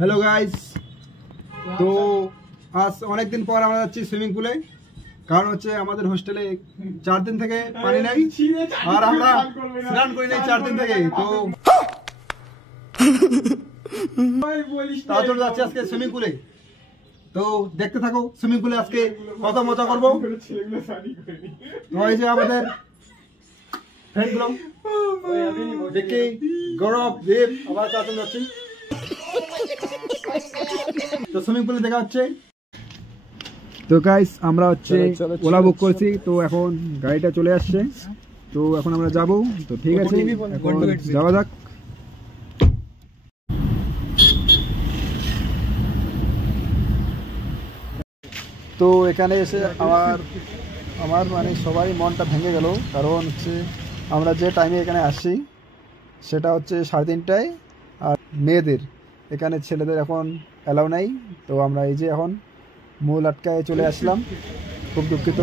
Hello guys, তো আজ অনেকদিন পর আমরা যাচ্ছি সুইমিং পুলে। কারণ হচ্ছে আমাদের হোস্টেলে 4 দিন থেকে পানি নাই আর আমরা স্নান করি নাই 4 দিন থেকে। তো তার জন্য যাচ্ছি আজকে সুইমিং পুলে। তো দেখতে থাকো সুইমিং পুলে আজকে কত মজা করবো। তো এই যে আমাদের ফ্রেন্ডগুলো দেখি, গৌরব, দেব, আবার 4 জন যাচ্ছি। তো সুইমিং পুলে দেখা হচ্ছে। তো গাইস আমরা হচ্ছে ওলা বুক করছি, তো এখন গাড়িটা চলে আসছে, তো এখন আমরা যাব। তো ঠিক আছে, এখন যাওয়া যাক। তো এখানে এসে আমার মানে সবাই মনটা ভেঙে গেল। কারণ হচ্ছে আমরা যে টাইমে এখানে আসছি সেটা হচ্ছে 3:30টায়, আর মেয়েদের এখানে ছেলেদের এখন অ্যালাউ নাই। তো আমরা এই যে এখন মূল আটকায় চলে আসলাম, খুব দুঃখিত।